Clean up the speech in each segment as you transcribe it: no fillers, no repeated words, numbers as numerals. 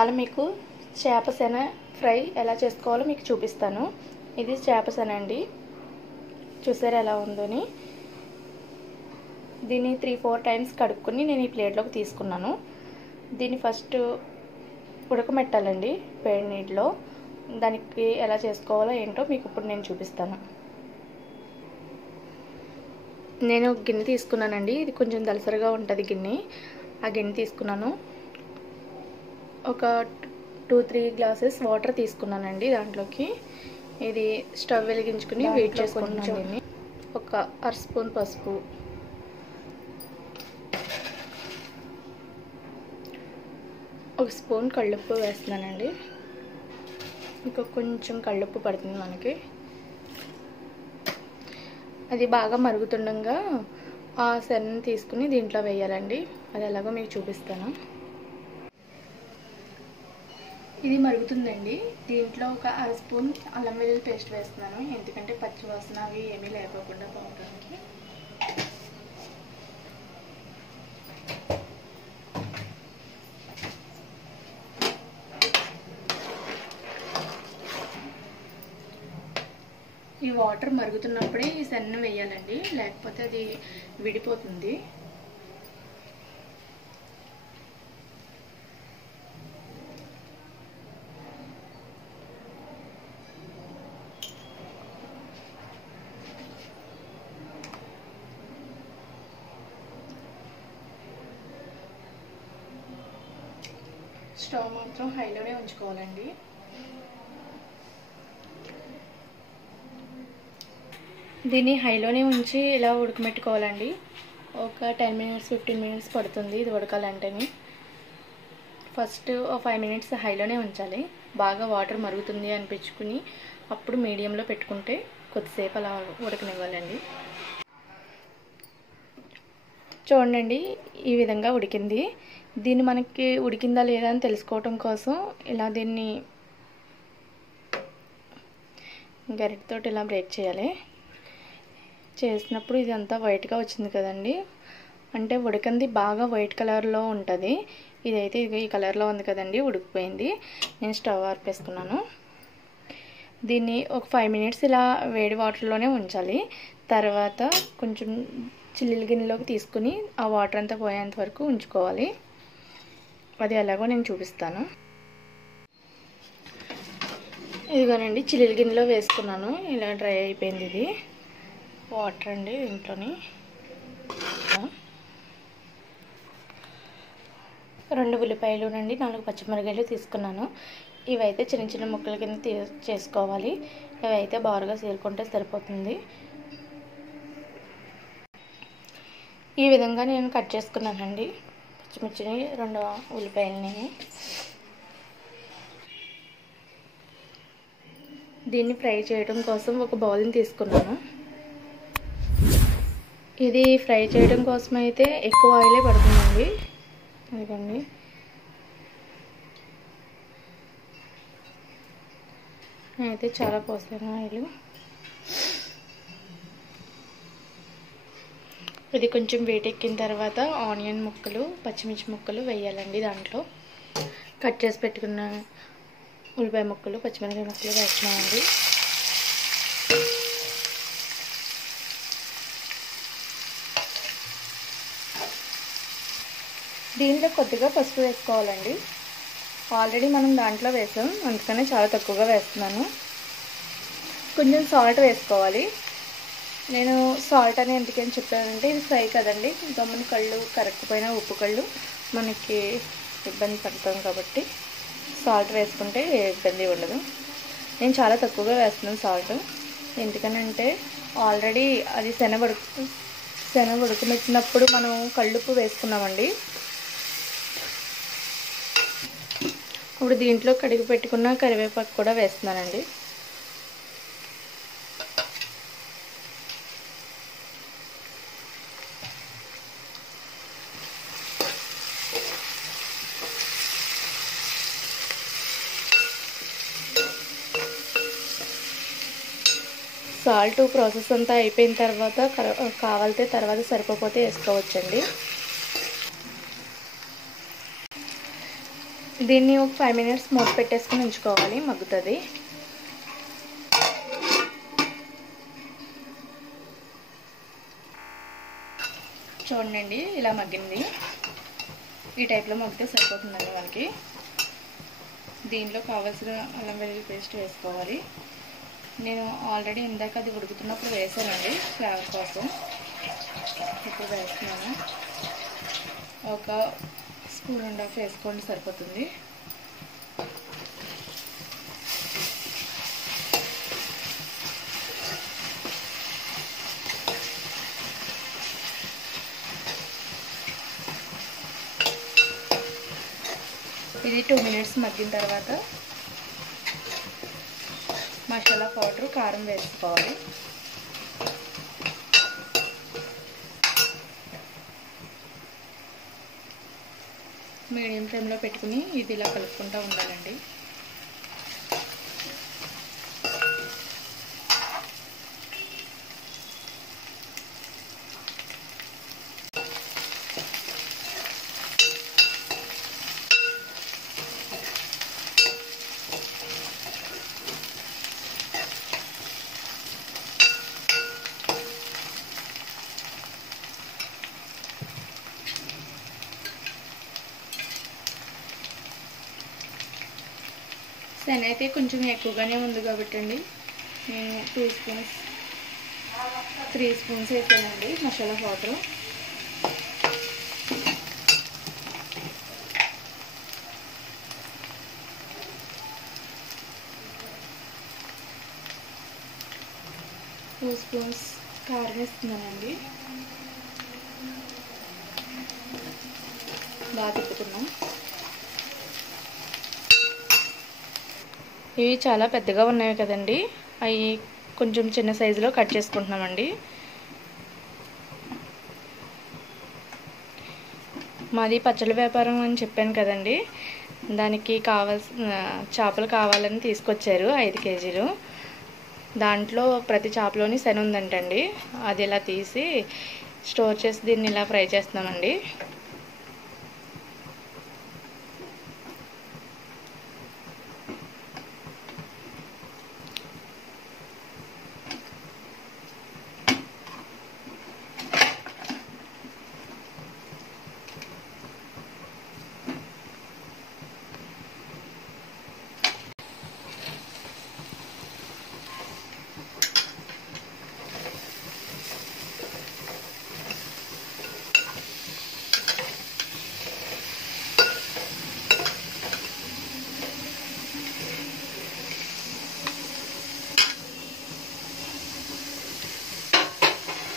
ఇవాళ మీకు చేప శన ఫ్రై ఎలా చేసుకోవాలో మీకు చూపిస్తాను. ఇది చేప శన అండి, చూసారా ఎలా ఉందని. దీన్ని 3-4 టైమ్స్ కడుక్కొని నేను ఈ ప్లేట్లోకి తీసుకున్నాను. దీన్ని ఫస్ట్ ఉడకమెట్టాలండి వేడి నీటిలో. దానికి ఎలా చేసుకోవాలో ఏంటో మీకు ఇప్పుడు నేను చూపిస్తాను. నేను గిన్నె తీసుకున్నానండి, ఇది కొంచెం దలసరిగా ఉంటుంది గిన్నె. ఆ గిన్నె తీసుకున్నాను. ఒక 2-3 గ్లాసెస్ వాటర్ తీసుకున్నానండి. దాంట్లోకి ఇది స్టవ్ వెలిగించుకుని వెయిట్ చేసుకుంటున్నాను. దీన్ని ఒక 1/2 స్పూన్ పసుపు, ఒక స్పూన్ కళ్ళుప్పు వేస్తున్నానండి. ఇంకా కొంచెం కళ్ళుప్పు పడుతుంది మనకి. అది బాగా మరుగుతుండగా ఆ శనని తీసుకుని దీంట్లో వేయాలండి. అది ఎలాగో మీకు చూపిస్తాను. ఇది మరుగుతుందండి. దీంట్లో ఒక 1/2 స్పూన్ అల్లం వెల్లుల్లి పేస్ట్ వేస్తున్నాను, ఎందుకంటే పచ్చి వాసన అవి ఏమీ లేకోకుండా బాగుంటుంది. ఈ వాటర్ మరుగుతున్నప్పుడే ఈ శనగ వేయాలండి, లేకపోతే అది విడిపోతుంది. స్టవ్ మాత్రం హైలోనే ఉంచుకోవాలండి. దీన్ని హైలోనే ఉంచి ఇలా ఉడకమెట్టుకోవాలండి. ఒక 10 మినిట్స్ 15 మినిట్స్ పడుతుంది ఇది ఉడకాలంటేనే. ఫస్ట్ 5 మినిట్స్ హైలోనే ఉంచాలి. బాగా వాటర్ మరుగుతుంది అనిపించుకుని అప్పుడు మీడియంలో పెట్టుకుంటే కొద్దిసేపు అలా ఉడకనివ్వాలండి. చూడండి, ఈ విధంగా ఉడికింది. దీన్ని మనకి ఉడికిందా లేదా అని తెలుసుకోవటం కోసం ఇలా దీన్ని గరిటెతో ఇలా బ్రేక్ చేయాలి. చేసినప్పుడు ఇదంతా వైట్గా వచ్చింది కదండి, అంటే ఉడకంది బాగా వైట్ కలర్లో ఉంటుంది. ఇదైతే ఈ కలర్లో ఉంది కదండి, ఉడికిపోయింది. నేను స్టవ్ ఆర్పేసుకున్నాను. దీన్ని ఒక 5 మినిట్స్ ఇలా వేడి వాటర్లోనే ఉంచాలి. తర్వాత కొంచెం చిల్లుల గిన్నెలోకి తీసుకుని ఆ వాటర్ అంతా పోయేంత వరకు ఉంచుకోవాలి. అది ఎలాగో నేను చూపిస్తాను. ఇదిగోనండి, చిల్లుల గిన్నెలో వేసుకున్నాను. ఇలా డ్రై అయిపోయింది ఇది వాటర్ అండి. దీంట్లోని 2 ఉల్లిపాయలు నుండి 4 పచ్చిమిరపకాయలు తీసుకున్నాను. ఇవైతే చిన్న చిన్న ముక్కల కింద చేసుకోవాలి. ఇవైతే బారుగా చీరుకుంటే సరిపోతుంది. ఈ విధంగా నేను కట్ చేసుకున్నానండి పచ్చిమిర్చిని, 2 ఉల్లిపాయలని. దీన్ని ఫ్రై చేయడం కోసం ఒక బౌల్ని తీసుకున్నాను. ఇది ఫ్రై చేయడం కోసం అయితే ఎక్కువ ఆయిలే పడుతుందండి. అదిగోండి, నేనైతే చాలా పోసాను ఆయిల్. ఇది కొంచెం వేటెక్కిన తర్వాత ఆనియన్ ముక్కలు, పచ్చిమిర్చి ముక్కలు వేయాలండి. దాంట్లో కట్ చేసి పెట్టుకున్న ఉల్లిపాయ ముక్కలు, పచ్చిమిరపకాయ ముక్కలు వేస్తున్నామండి. దీంట్లో కొద్దిగా పసుపు వేసుకోవాలండి. ఆల్రెడీ మనం దాంట్లో వేసాం, అందుకనే చాలా తక్కువగా వేస్తున్నాను. కొంచెం సాల్ట్ వేసుకోవాలి. నేను సాల్ట్ అని ఎందుకని చెప్పానంటే ఇది ఫ్రై కదండి, గమ్మున కళ్ళు కరక్కపోయినా ఉప్పు కళ్ళు మనకి ఇబ్బంది పడతాం కాబట్టి సాల్ట్ వేసుకుంటే ఏ ఇబ్బంది ఉండదు. నేను చాలా తక్కువగా వేస్తున్నాను సాల్ట్, ఎందుకనంటే ఆల్రెడీ అది శనగ ఉడకమెట్టినప్పుడు మనం కళ్ళుప్పు వేసుకున్నామండి. ఇప్పుడు దీంట్లో కడిగి పెట్టుకున్న కరివేపాకు కూడా వేస్తున్నానండి. సాల్ట్ ప్రాసెస్ అంతా అయిపోయిన తర్వాత కావాలితే తర్వాత సరిపోతే వేసుకోవచ్చండి. దీన్ని ఒక 5 minutes మూత పెట్టేసుకుని ఉంచుకోవాలి, మగ్గుతుంది. చూడండి ఇలా మగ్గింది. ఈ టైప్లో మగ్గితే సరిపోతుందండి మనకి. దీంట్లో కావాల్సిన అల్లం వెల్లుల్లి పేస్ట్ వేసుకోవాలి. నేను ఆల్రెడీ ఇందాక అది ఉడుకుతున్నప్పుడు వేసానండి ఫ్లేవర్ కోసం. ఇప్పుడు వేస్తున్నాను. ఒక 1.5 స్పూన్ వేసుకోండి సరిపోతుంది. ఇది 2 minutes మగ్గిన తర్వాత మసాలా పౌడర్, కారం వేసుకోవాలి. మీడియం ఫ్లేమ్లో పెట్టుకుని ఇది ఇలా కలుపుకుంటూ ఉండాలండి. శనగ అయితే కొంచెం ఎక్కువగానే ఉంది కాబట్టి అండి నేను 2 స్పూన్స్ 3 స్పూన్స్ వేసానండి మసాలా పౌడర్. టూ స్పూన్స్ కారం వేస్తున్నానండి. బాగా తిప్పుకున్నాం. ఇవి చాలా పెద్దగా ఉన్నాయి కదండి, అవి కొంచెం చిన్న సైజులో కట్ చేసుకుంటున్నామండి. మాది పచ్చళ్ళ వ్యాపారం అని చెప్పాను కదండి, దానికి కావాల్సిన చేపలు కావాలని తీసుకొచ్చారు 5 కేజీలు. దాంట్లో ప్రతి చేపలోని శన ఉందంటండి. అది ఇలా తీసి స్టోర్ చేసి దీన్ని ఇలా ఫ్రై చేస్తున్నామండి.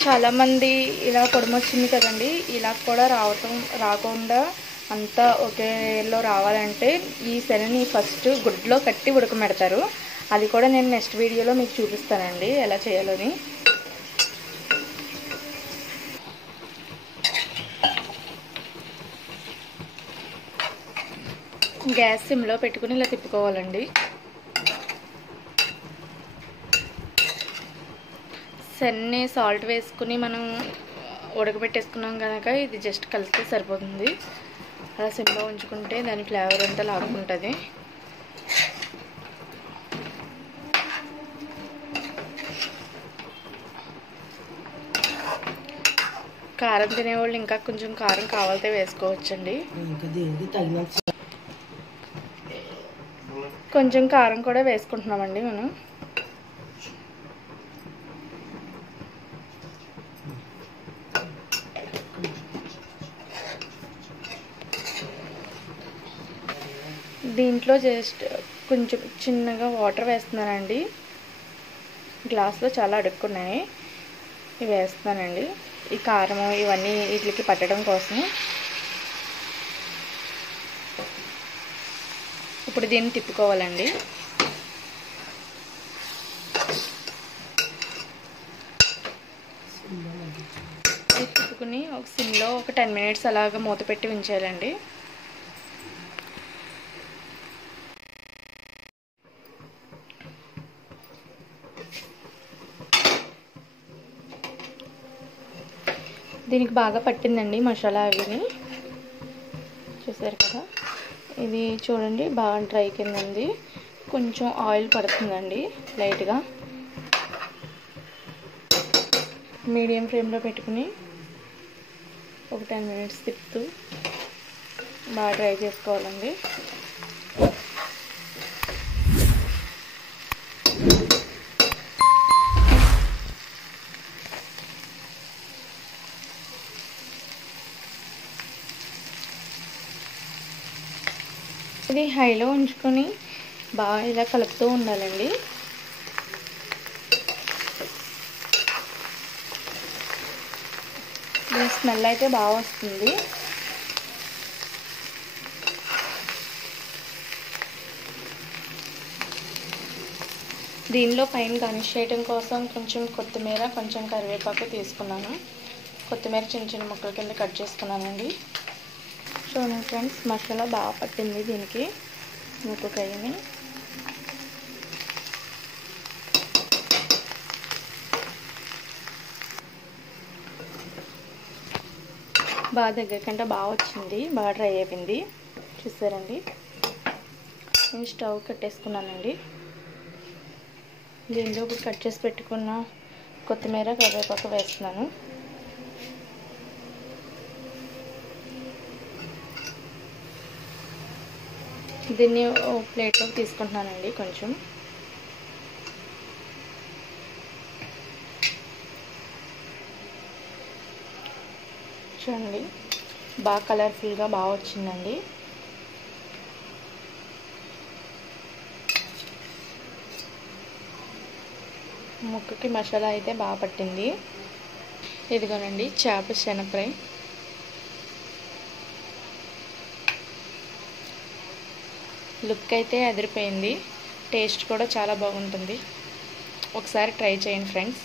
చాలామంది ఇలా పొడమొచ్చింది కదండి, ఇలా కూడా రాకుండా అంతా ఒకేలో రావాలంటే ఈ శనని ఫస్ట్ గుడ్లో కట్టి ఉడకమెడతారు. అది కూడా నేను నెక్స్ట్ వీడియోలో మీకు చూపిస్తానండి ఎలా చేయాలని. గ్యాస్ సిమ్లో పెట్టుకుని ఇలా తిప్పుకోవాలండి. శనని సాల్ట్ వేసుకుని మనం ఉడకబెట్టేసుకున్నాం కనుక ఇది జస్ట్ కలిపితే సరిపోతుంది. అలా సిమ్లో ఉంచుకుంటే దాని ఫ్లేవర్ అంతా లాక్కుంటుంది. కారం తినేవాళ్ళు ఇంకా కొంచెం కారం కావాలితే వేసుకోవచ్చండి. కొంచెం కారం కూడా వేసుకుంటున్నామండి మనం. దీంట్లో జస్ట్ కొంచెం చిన్నగా వాటర్ వేస్తున్నానండి. గ్లాస్లో చాలా అడుక్కున్నాయి, ఇవి వేస్తున్నానండి. ఈ కారం ఇవన్నీ వీటికి పట్టడం కోసం. ఇప్పుడు దీన్ని తిప్పుకోవాలండి. తిప్పుకుని ఒక సిమ్లో ఒక 10 minutes అలాగా మూత పెట్టి ఉంచేయాలండి. దీనికి బాగా పట్టిందండి మసాలా అవిని, చూసారు కదా. ఇది చూడండి బాగా డ్రై కింద ఉంది. కొంచెం ఆయిల్ పడుతుందండి లైట్గా. మీడియం ఫ్లేమ్లో పెట్టుకుని ఒక 10 మినిట్స్ తిప్పుతూ బాగా డ్రై చేసుకోవాలండి. ఇది హైలో ఉంచుకొని బాగా ఇలా కలుపుతూ ఉండాలండి. దీని స్మెల్ అయితే బాగా వస్తుంది. దీనిలో పైన గార్నిష్ చేయడం కోసం కొంచెం కొత్తిమీర, కొంచెం కరివేపాకు తీసుకున్నాను. కొత్తిమీర చిన్న చిన్న ముక్కల కింద కట్ చేసుకున్నానండి. చూడండి ఫ్రెండ్స్, మసాలా బాగా పట్టింది దీనికి ముక్కకాయని. బాగా దగ్గరకంటే బాగా వచ్చింది, బాగా డ్రై అయిపోయింది. చూసారండి, నేను స్టవ్ కట్టేసుకున్నానండి. దీనిలో ఇప్పుడు కట్ చేసి పెట్టుకున్న కొత్తిమీర, కరివేపాకు వేస్తున్నాను. దీన్ని ప్లేట్లోకి తీసుకుంటున్నానండి. కొంచెం చూడండి, బాగా కలర్ఫుల్గా బాగా వచ్చిందండి. ముక్కకి మసాలా అయితే బాగా పట్టింది. ఇదిగోనండి చేప శనగ ఫ్రై. లుక్ అయితే అదిరిపోయింది. టేస్ట్ కూడా చాలా బాగుంటుంది. ఒకసారి ట్రై చేయండి ఫ్రెండ్స్.